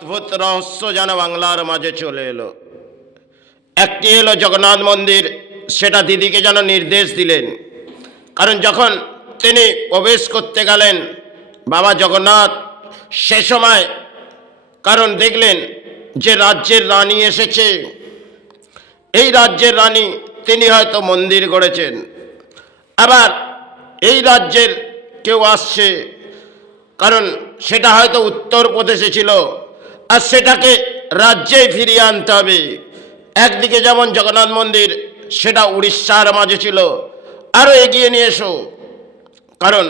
অদ্ভুত রহস্য যেন বাংলার মাঝে চলে এলো। একটি এলো জগন্নাথ মন্দির, সেটা দিদিকে যেন নির্দেশ দিলেন। কারণ যখন তিনি প্রবেশ করতে গেলেন বাবা জগন্নাথ, সে সময় কারণ দেখলেন যে রাজ্যের রানী এসেছে। এই রাজ্যের রানী তিনি হয়তো মন্দির গড়েছেন, আবার এই রাজ্যের কেউ আসছে, কারণ সেটা হয়তো উত্তরপ্রদেশে ছিল, আর সেটাকে রাজ্যে ফিরিয়ে আনতে হবে। একদিকে যেমন জগন্নাথ মন্দির, সেটা উড়িষ্যার মাঝে ছিল, আরও এগিয়ে নিয়ে এসো। কারণ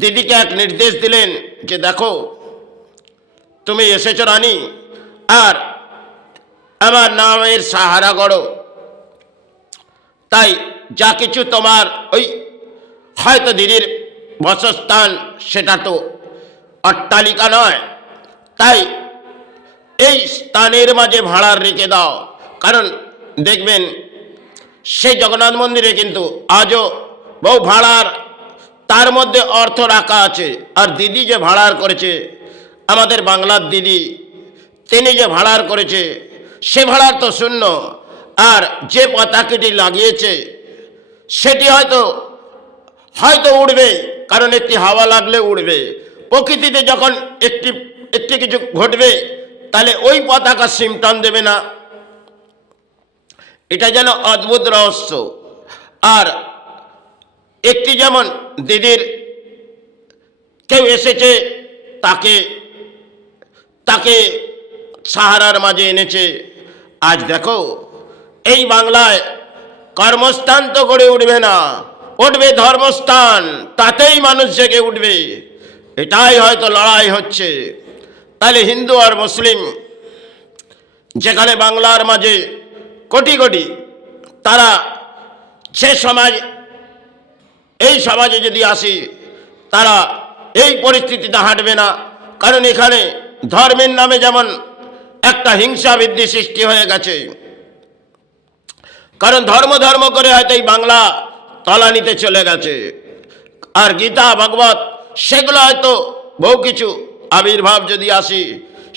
দিদিকে এক নির্দেশ দিলেন যে দেখো, তুমি এসেছো রানী, আর আমার নামের সাহারা গড়ো। তাই যা কিছু তোমার ওই হয়তো দিদির বাসস্থান, সেটা তো অট্টালিকা নয়, তাই এই স্থানের মাঝে ভাড়ার রেখে দাও। কারণ দেখবেন সেই জগন্নাথ মন্দিরে কিন্তু আজও বহু ভাড়ার, তার মধ্যে অর্থ রাখা আছে। আর দিদি যে ভাড়ার করেছে, আমাদের বাংলার দিদি, তিনি যে ভাড়ার করেছে, সে ভাড়ার তো শূন্য। আর যে পতাকাটি লাগিয়েছে সেটি হয়তো হয়তো উড়বে, কারণ একটি হাওয়া লাগলে উড়বে। প্রকৃতিতে যখন একটি কিছু ঘটবে, তাহলে ওই পতাকা সিমটন দেবে না। এটা যেন অদ্ভুত রহস্য। আর একটি যেমন দিদির কেউ এসেছে, তাকে তাকে সাহারার মাঝে এনেছে। আজ দেখো, এই বাংলায় কর্মস্থান তো গড়ে উঠবে না, উঠবে ধর্মস্থান, তাতেই মানুষ জেগে উঠবে। এটাই হয়তো লড়াই হচ্ছে। তাহলে হিন্দু আর মুসলিম, যেখানে বাংলার মাঝে কোটি কোটি, তারা সে সমাজ, এই সমাজে যদি আসি, তারা এই পরিস্থিতিতে হাঁটবে না। কারণ এখানে ধর্মের নামে যেমন একটা হিংসা বৃদ্ধি সৃষ্টি হয়ে গেছে। কারণ ধর্ম ধর্ম করে হয়তো এই বাংলা তলানিতে চলে গেছে। আর গীতা ভাগবত, সেগুলো হয়তো বহু কিছু আবির্ভাব যদি আসি,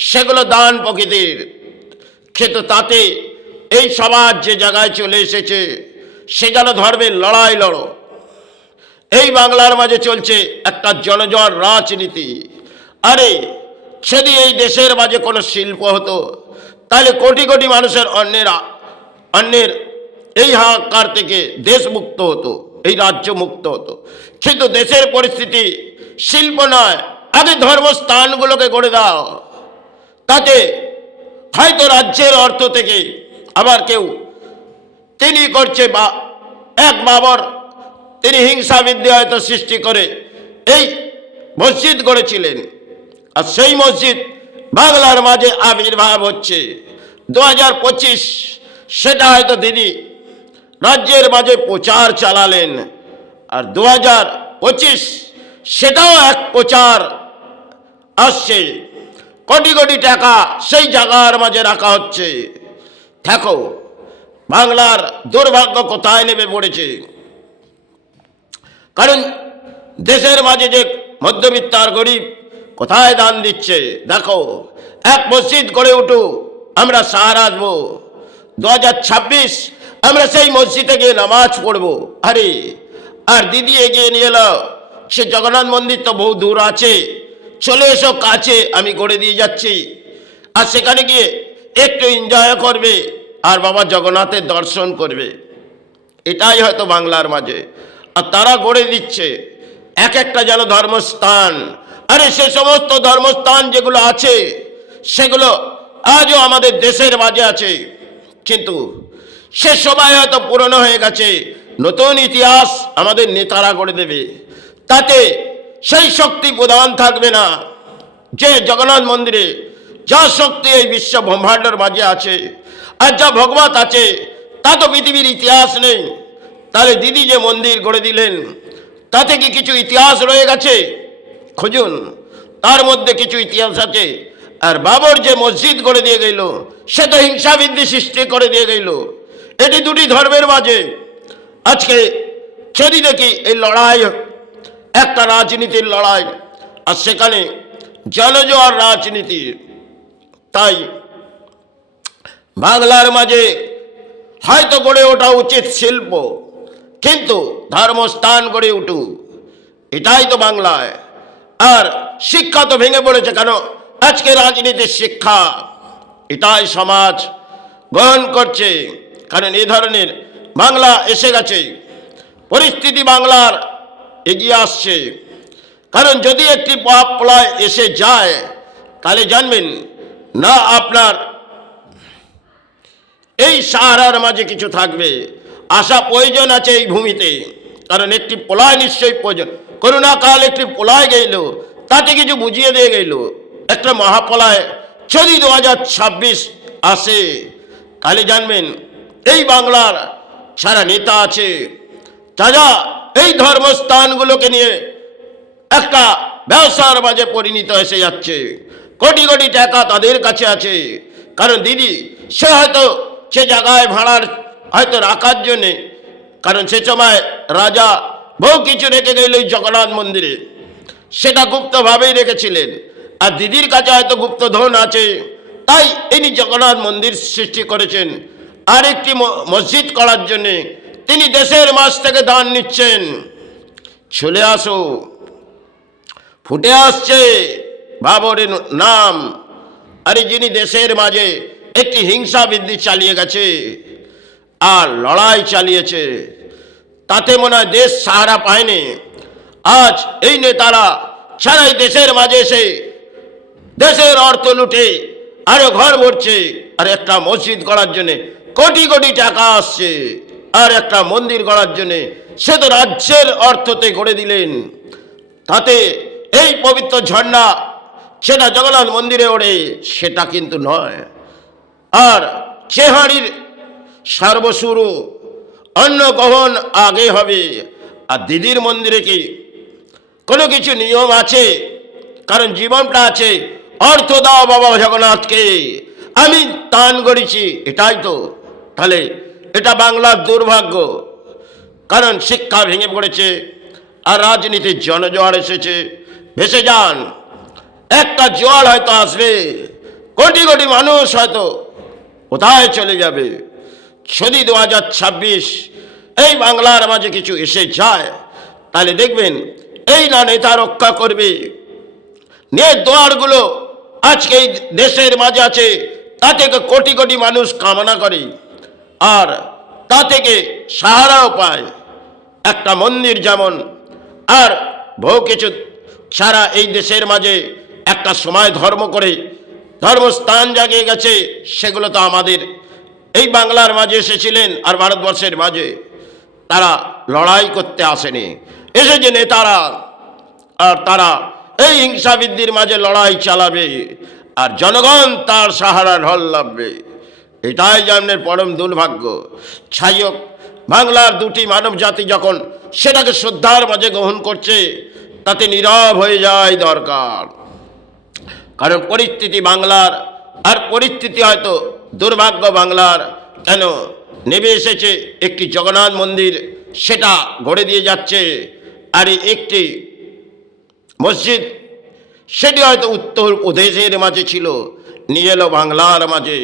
সেগুলো দান প্রকৃতির, কিন্তু তাতে এই সমাজ যে জায়গায় চলে এসেছে, সে যেন ধর্মের লড়াই লড়ো। এই বাংলার মাঝে চলছে একটা জনজট রাজনীতি। আরে যদি এই দেশের মাঝে কোনো শিল্প হতো, তাহলে কোটি কোটি মানুষের অন্যের এই হাহাকার থেকে দেশ মুক্ত হতো, এই রাজ্য মুক্ত হতো। কিন্তু দেশের পরিস্থিতি শিল্প নয়, আগে ধর্মস্থানগুলোকে গড়ে দাও। তাতে হয়তো রাজ্যের অর্থ থেকে আবার কেউ তিনি করছে, বা এক বাবর, তিনি হিংসা বৃদ্ধি হয়তো সৃষ্টি করে এই মসজিদ গড়েছিলেন। আর সেই মসজিদ বাংলার মাঝে আবির্ভাব হচ্ছে 2025, সেটা হয়তো দিদি রাজ্যের মাঝে প্রচার চালালেন। আর 2025 সেটাও এক প্রচার আসছে, কোটি কোটি টাকা সেই জায়গার মাঝে রাখা হচ্ছে। দেখো বাংলার দুর্ভাগ্য কোথায় নেমে পড়েছে। কারণ দেশের মাঝে যে মধ্যবিত্ত আর গরিব কোথায় দান দিচ্ছে। দেখো, এক মসজিদ গড়ে উঠু, আমরা সাহারা আসবো, 2026 আমরা সেই মসজিদে গিয়ে নামাজ পড়বো। আরে, আর দিদি এগিয়ে নিয়ে এলো, সে জগন্নাথ মন্দির তো বহু দূর আছে, চলে এসো কাছে, আমি গড়ে দিয়ে যাচ্ছি। আর সেখানে গিয়ে একটু এনজয় করবে, আর বাবা জগন্নাথের দর্শন করবে। এটাই হয়তো বাংলার মাঝে। আর তারা গড়ে দিচ্ছে এক একটা যেন ধর্মস্থান। আরে সে সমস্ত ধর্মস্থান যেগুলো আছে, সেগুলো আজও আমাদের দেশের মাঝে আছে, কিন্তু সে সবাই হয়তো পুরনো হয়ে গেছে। নতুন ইতিহাস আমাদের নেতারা গড়ে দেবে, তাতে সেই শক্তি প্রদান থাকবে না। যে জগন্নাথ মন্দিরে যা শক্তি এই বিশ্ব ব্রহ্মাণ্ডের মাঝে আছে, আর যা ভগবত আছে, তা তো পৃথিবীর ইতিহাস নেই। তাহলে দিদি যে মন্দির গড়ে দিলেন, তাতে কি কিছু ইতিহাস রয়ে গেছে? খুঁজুন, তার মধ্যে কিছু ইতিহাস আছে। আর বাবর যে মসজিদ গড়ে দিয়ে গেল, সে তো হিংসা বৃদ্ধি সৃষ্টি করে দিয়ে গেল। এটি দুটি ধর্মের মাঝে আজকে যদি দেখি এই লড়াই, একটা রাজনীতির লড়াই, আর সেখানে জনজোয়ার রাজনীতির তাই বাংলার মাঝে হয়তো গড়ে ওঠা উচিত শিল্প, কিন্তু ধর্মস্থান গড়ে উঠুক, এটাই তো বাংলায়। আর শিক্ষা তো ভেঙে পড়েছে, কেন আজকে রাজনীতির শিক্ষা এটাই সমাজ গ্রহণ করছে, কারণ এই ধরনের বাংলা এসে গেছে, পরিস্থিতি বাংলার এগিয়ে আসছে। কারণ যদি একটি মহাপ্রলয় এসে যায়, তাহলে জানবেন না আপনার এই সাহারার মাঝে কিছু থাকবে। আসা প্রয়োজন আছে এই ভূমিতে, কারণ একটি প্রলয় নিশ্চয়ই প্রয়োজন। করোনা কাল একটি প্রলয় গেল, তাতে কিছু বুঝিয়ে দিয়ে গেল। একটা মহাপ্রলয় যদি 2026 আসে, তাহলে জানবেন এই বাংলার সারা নেতা আছে যারা এই ধর্মস্থানগুলোকে নিয়ে একটা ব্যবসার মাঝে পরিণত এসে যাচ্ছে। কোটি কোটি টাকা তাদের কাছে আছে, কারণ দিদি সে হয়তো সে জায়গায় ভাড়ার হয়তো রাখার জন্যে, কারণ সে সময় রাজা বহু কিছু রেখে গেল এই জগন্নাথ মন্দিরে, সেটা গুপ্তভাবেই রেখেছিলেন। আর দিদির কাছে হয়তো গুপ্তধন আছে, তাই ইনি জগন্নাথ মন্দির সৃষ্টি করেছেন। আর একটি মসজিদ করার জন্যে তিনি দেশের মাঝ থেকে দান নিচ্ছেন। চলে আসো, ফুটে আসছে বাবরের নাম। আরে যিনি দেশের মাঝে একটি হিংসা বৃদ্ধি চালিয়ে গেছে আর লড়াই চালিয়েছে, তাতে মনে হয় দেশ সাহারা পায়নি। আজ এই নেতারা ছাড়াই দেশের মাঝে এসে দেশের অর্থ লুটে আরো ঘর ভরছে, আর একটা মসজিদ গড়ার জন্যে কোটি কোটি টাকা আসছে, আর একটা মন্দির গড়ার জন্যে সে তো রাজ্যের অর্থতে গড়ে দিলেন। তাতে এই পবিত্র ঝর্ণা সেটা জগন্নাথ মন্দিরে ওড়ে, সেটা কিন্তু নয়। আর চেহারির সর্বশুরু অন্য গ্রহণ আগে হবে। আর দিদির মন্দিরে কি কোনো কিছু নিয়ম আছে? কারণ জীবনটা আছে, অর্থ দাও বাবা জগন্নাথকে, আমি দান করেছি, এটাই তো। তাহলে এটা বাংলার দুর্ভাগ্য, কারণ শিক্ষা ভেঙে পড়েছে আর রাজনীতির জনজোয়ার এসেছে। ভেসে যান, একটা জোয়ার হয়তো আসবে, কোটি কোটি মানুষ হয়তো কোথায় চলে যাবে। যদি 2026 এই বাংলার মাঝে কিছু এসে যায়, তাহলে দেখবেন এই না নেতা রক্ষা করবে। নেট দোয়ারগুলো আজকে এই দেশের মাঝে আছে, তা থেকে কোটি কোটি মানুষ কামনা করে, আর তা থেকে সাহারাও পায়। একটা মন্দির যেমন, আর বহু কিছু সারা এই দেশের মাঝে একটা সময় ধর্ম করে ধর্মস্থান জাগিয়ে গেছে, সেগুলো তো আমাদের এই বাংলার মাঝে এসেছিলেন। আর ভারতবর্ষের মাঝে তারা লড়াই করতে আসেনি, এসেছে নেতারা, আর তারা এই হিংসা বৃদ্ধির মাঝে লড়াই চালাবে, আর জনগণ তার সাহারা ঢল লাভবে। এটাই জন্মের পরম দুর্ভাগ্য। যাই হোক, বাংলার দুটি মানব জাতি যখন সেটাকে শ্রদ্ধার মাঝে গ্রহণ করছে, তাতে নীরব হয়ে যায় দরকার। কারণ পরিস্থিতি বাংলার, আর পরিস্থিতি হয়তো দুর্ভাগ্য বাংলার কেন নেমে এসেছে একটি জগন্নাথ মন্দির, সেটা গড়ে দিয়ে যাচ্ছে। আর একটি মসজিদ, সেটি হয়তো উত্তর প্রদেশের মাঝে ছিল, নিয়ে এলো বাংলার মাঝে।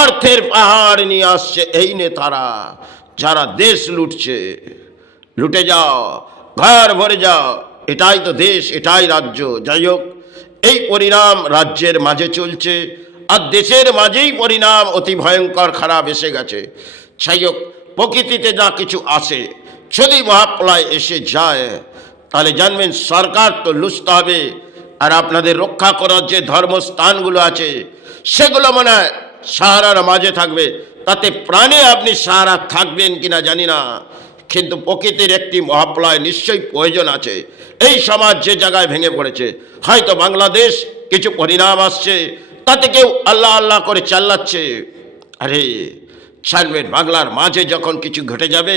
অর্থের পাহাড় নিয়ে আসছে এই নেতারা, যারা দেশ লুটছে। লুটে যাও, ঘর ভরে যাও, এটাই তো দেশ, এটাই রাজ্য। যাই হোক, এই পরিণাম রাজ্যের মাঝে চলছে, আর দেশের মাঝেই পরিণাম অতি ভয়ঙ্কর খারাপ এসে গেছে। যাই হোক, প্রকৃতিতে যা কিছু আসে, যদি মহাপ্রলয় এসে যায়, তাহলে জানবেন সরকার তো লুচতে হবে। আর আপনাদের রক্ষা করার যে ধর্মস্থানগুলো আছে, সেগুলো মনে হয় সাহারার মাঝে থাকবে। তাতে প্রাণে আপনি সাহারা থাকবেন কিনা জানি না, কিন্তু প্রকৃতির একটি মহাপ্রলয় নিশ্চয়ই প্রয়োজন আছে। এই সমাজ যে জায়গায় ভেঙে পড়েছে, হয়তো বাংলাদেশ কিছু পরিণাম আসছে, তাতে কেউ আল্লাহ আল্লাহ করে চাল্লাচ্ছে। আরে জানবেন বাংলার মাঝে যখন কিছু ঘটে যাবে,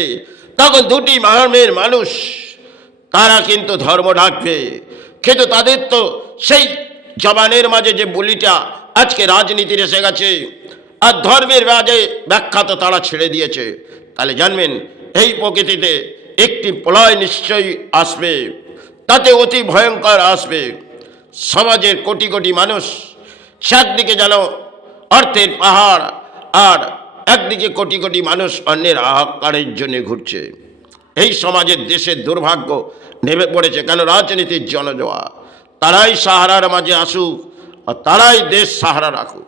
তখন দুটি ধর্মের মানুষ তারা কিন্তু ধর্ম ডাকবে, কিন্তু তাদের তো সেই জবানের মাঝে যে বলিটা আজকে রাজনীতির এসে গেছে, আর ধর্মের মাঝে ব্যাখ্যা তো তারা ছেড়ে দিয়েছে। তাহলে জানবেন এই প্রকৃতিতে একটি প্রলয় নিশ্চয়ই আসবে, তাতে অতি ভয়ঙ্কর আসবে। সমাজের কোটি কোটি মানুষ একদিকে যেন অর্থের পাহাড়, আর একদিকে কোটি কোটি মানুষ অন্যের হাহাকারের জন্য ঘুরছে। এই সমাজের দেশের দুর্ভাগ্য নেমে পড়েছে। কেন? রাজনীতির জনজোয়া। তারাই সাহারার মাঝে আসুক আর তারাই দেশ সাহারা রাখুক।